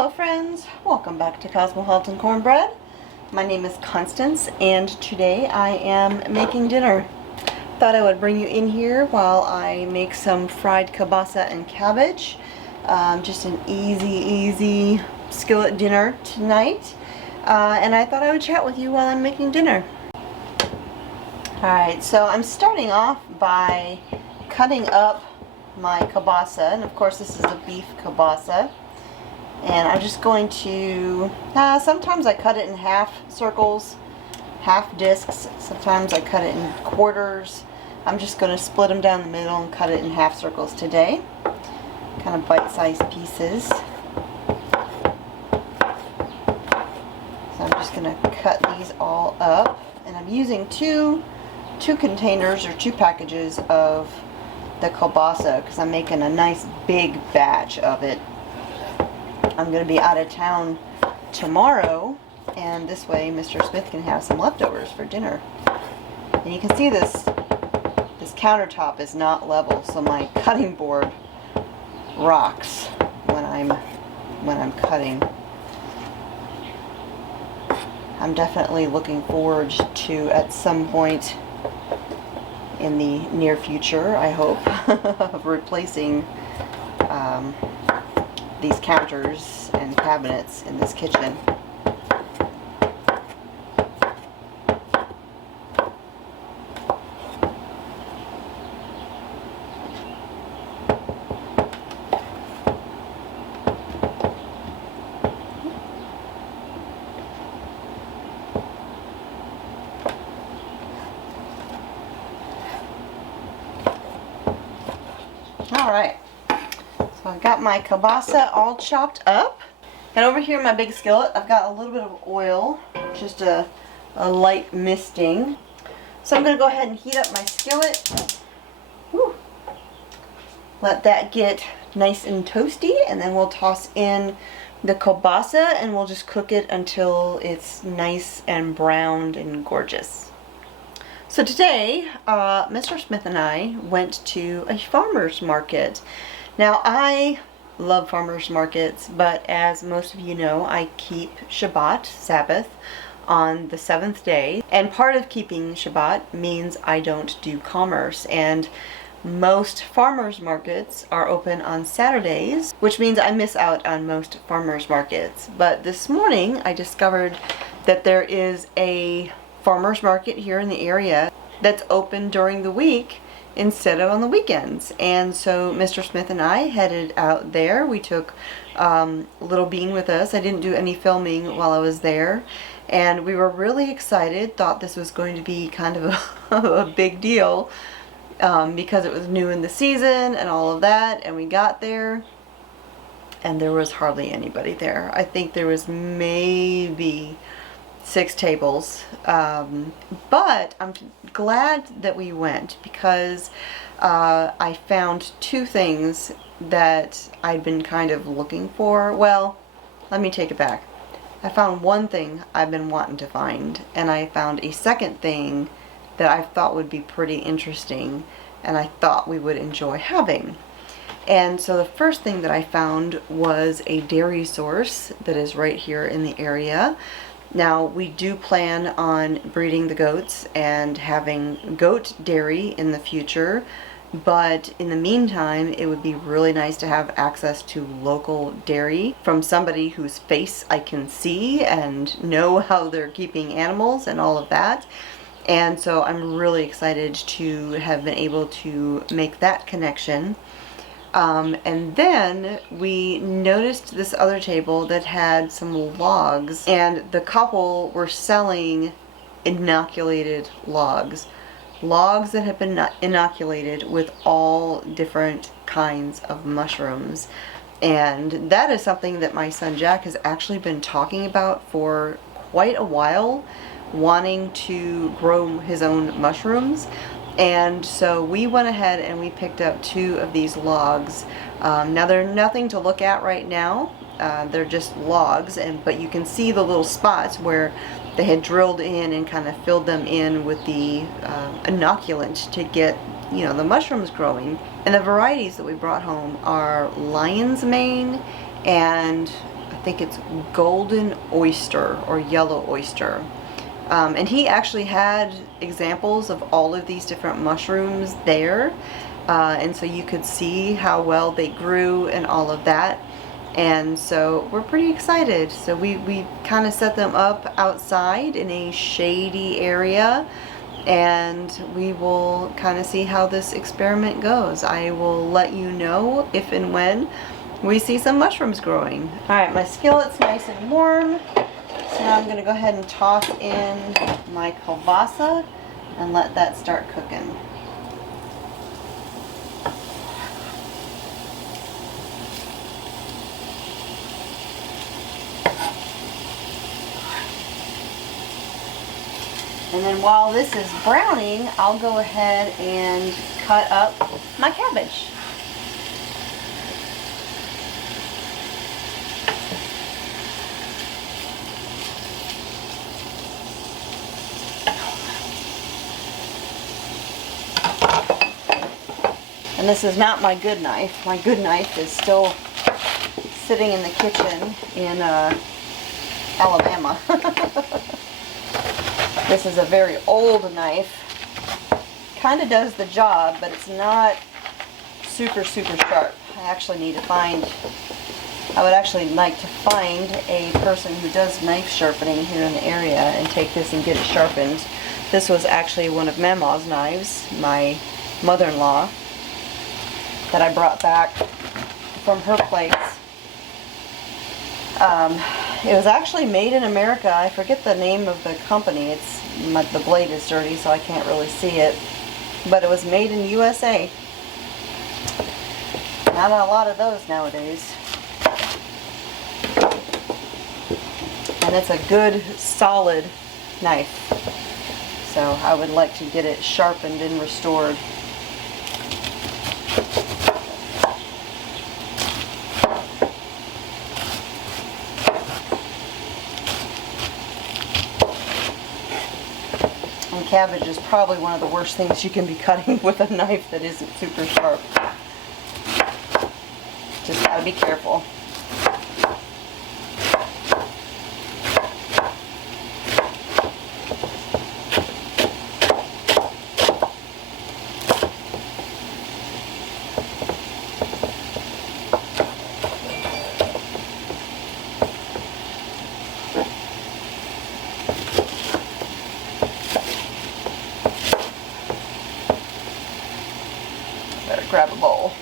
Hello friends, welcome back to Cosmopolitan Cornbread. My name is Constance and today I am making dinner. Thought I would bring you in here while I make some fried kielbasa and cabbage. Just an easy skillet dinner tonight. And I thought I would chat with you while I'm making dinner. Alright, so I'm starting off by cutting up my kielbasa, and of course this is a beef kielbasa. And I'm just going to, sometimes I cut it in half circles, half discs, sometimes I cut it in quarters. I'm just going to split them down the middle and cut it in half circles today, kind of bite-sized pieces. So I'm just going to cut these all up, and I'm using two containers or two packages of the kielbasa because I'm making a nice big batch of it. I'm going to be out of town tomorrow, and this way Mr. Smith can have some leftovers for dinner. And you can see this countertop is not level, so my cutting board rocks when I'm cutting. I'm definitely looking forward to, at some point in the near future, I hope, of replacing these counters and cabinets in this kitchen. All right. So I've got my kielbasa all chopped up, and over here in my big skillet I've got a little bit of oil, just a light misting. So I'm going to go ahead and heat up my skillet. Whew. Let that get nice and toasty, and then we'll toss in the kielbasa and we'll just cook it until it's nice and browned and gorgeous. So today Mr. Smith and I went to a farmer's market. Now, I love farmers markets, but as most of you know, I keep Shabbat, Sabbath, on the 7th day. And part of keeping Shabbat means I don't do commerce. And most farmers markets are open on Saturdays, which means I miss out on most farmers markets. But this morning, I discovered that there is a farmers market here in the area that's open during the week instead of on the weekends. And so Mr. Smith and I headed out there. We took Little Bean with us. I didn't do any filming while I was there, and we were really excited, thought this was going to be kind of a big deal because it was new in the season and all of that. And we got there and there was hardly anybody there. I think there was maybe 6 tables, but I'm glad that we went because I found 2 things that I'd been kind of looking for. Well, let me take it back. I found one thing I've been wanting to find, and I found a second thing that I thought would be pretty interesting and I thought we would enjoy having. And so the first thing that I found was a dairy source that is right here in the area. Now, we do plan on breeding the goats and having goat dairy in the future, but in the meantime, it would be really nice to have access to local dairy from somebody whose face I can see and know how they're keeping animals and all of that. And so I'm really excited to have been able to make that connection. And then we noticed this other table that had some logs, and the couple were selling inoculated logs that have been inoculated with all different kinds of mushrooms. And that is something that my son Jack has actually been talking about for quite a while, wanting to grow his own mushrooms. And so we went ahead and we picked up 2 of these logs. Now they're nothing to look at right now. They're just logs, but you can see the little spots where they had drilled in and kind of filled them in with the inoculant to get, the mushrooms growing. And the varieties that we brought home are lion's mane and I think it's golden oyster or yellow oyster. And he actually had examples of all of these different mushrooms there. And so you could see how well they grew and all of that. And so we're pretty excited. So we kind of set them up outside in a shady area, and we will kind of see how this experiment goes. I will let you know if and when we see some mushrooms growing. All right, my skillet's nice and warm. So now I'm gonna go ahead and toss in my kielbasa and let that start cooking. And then while this is browning, I'll go ahead and cut up my cabbage. And this is not my good knife. My good knife is still sitting in the kitchen in Alabama. This is a very old knife. Kind of does the job, but it's not super sharp. I actually need to find, I would actually like to find a person who does knife sharpening here in the area and take this and get it sharpened. This was actually one of Mama's knives, my mother-in-law, that I brought back from her place. It was actually made in America. I forget the name of the company. The blade is dirty, so I can't really see it. But it was made in USA. Not a lot of those nowadays. And it's a good, solid knife. So I would like to get it sharpened and restored. And cabbage is probably one of the worst things you can be cutting with a knife that isn't super sharp. Just gotta be careful. Grab a bowl.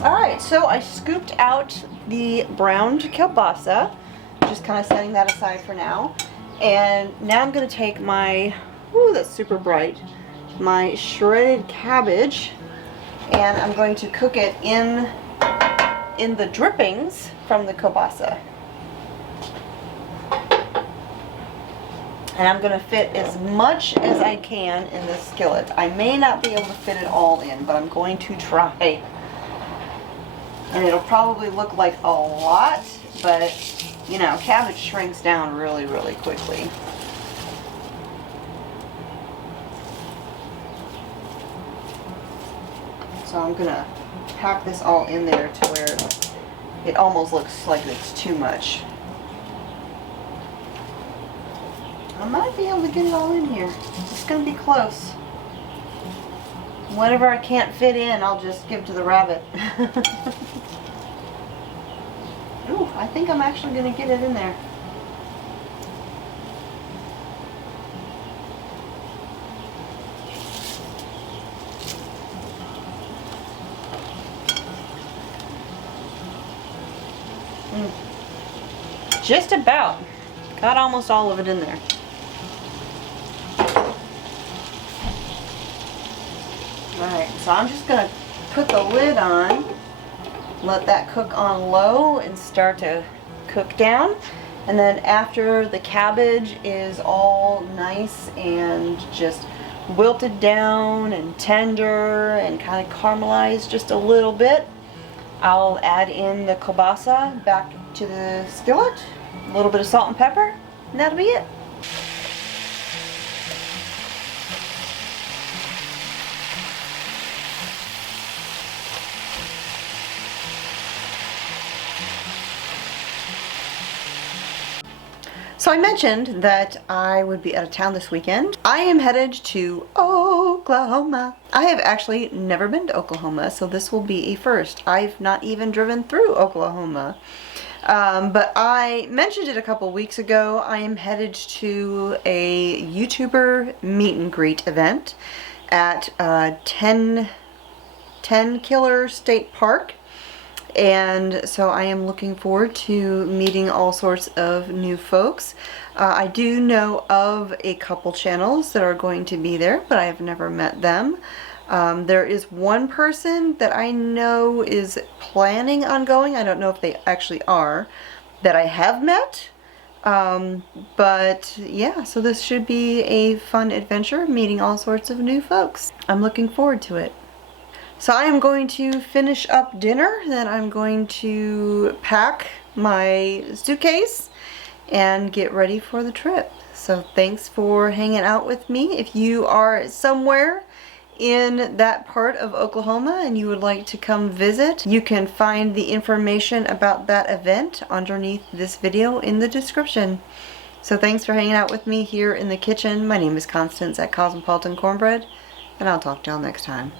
Alright, so I scooped out the browned kielbasa, just kind of setting that aside for now. And now I'm going to take my, ooh, that's super bright, my shredded cabbage, and I'm going to cook it in the drippings from the kielbasa. And I'm going to fit as much as I can in this skillet. I may not be able to fit it all in, but I'm going to try. And it'll probably look like a lot, but you know, cabbage shrinks down really quickly. So I'm gonna pack this all in there to where it almost looks like it's too much. I might be able to get it all in here. It's gonna be close. Whatever I can't fit in, I'll just give to the rabbit. Ooh, I think I'm actually gonna get it in there. Just about. Got almost all of it in there. Alright, so I'm just going to put the lid on, let that cook on low and start to cook down. And then after the cabbage is all nice and just wilted down and tender and kind of caramelized just a little bit, I'll add in the kielbasa back to the skillet, a little bit of salt and pepper, and that'll be it. So I mentioned that I would be out of town this weekend. I am headed to Oklahoma. I have actually never been to Oklahoma, so this will be a first. I've not even driven through Oklahoma. But I mentioned it a couple weeks ago. I am headed to a YouTuber meet and greet event at 10 Killer State Park. And so I am looking forward to meeting all sorts of new folks. I do know of a couple channels that are going to be there, but I have never met them. There is one person that I know is planning on going. I don't know if they actually are, that I have met. But yeah, so this should be a fun adventure, meeting all sorts of new folks. I'm looking forward to it. So I am going to finish up dinner, then I'm going to pack my suitcase and get ready for the trip. So thanks for hanging out with me. If you are somewhere in that part of Oklahoma and you would like to come visit, you can find the information about that event underneath this video in the description. So thanks for hanging out with me here in the kitchen. My name is Constance at Cosmopolitan Cornbread, and I'll talk to y'all next time.